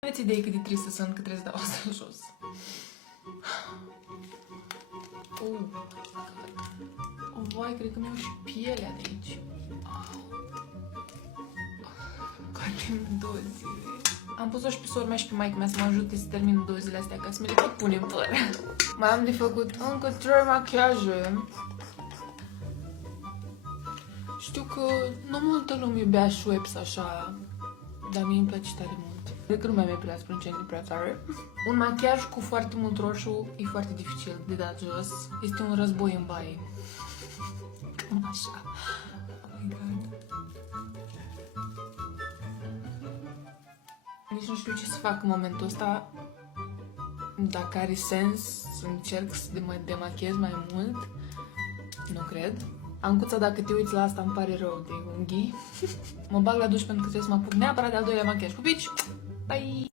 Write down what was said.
Aveți idee cât de tristă sunt că trebuie să dau asta jos. Vai, cred că mi-au și pielea de aici. Termin 2 zile. Am pus-o și pe sora mea și pe maică mea să mă ajute să termin 2 zile astea ca să mi le pot pune în păr. Mai am de făcut încă 3 machiaje. Știu că nu multă lume bea Schweppes așa, dar mie îmi place tare mult. Cred că nu mi-am epilat sprâncenii prea tare. Un machiaj cu foarte mult roșu e foarte dificil de dat jos. Este un război în baie. Cam așa. Oh my god. Nici nu știu ce să fac în momentul ăsta. Dacă are sens să încerc să demachez mai mult. Nu cred. Ancuța, dacă te uiți la asta, îmi pare rău de unghii. Mă bag la duș pentru că trebuie să mă apuc neapărat de al doilea machiaj. Pupici! Bye!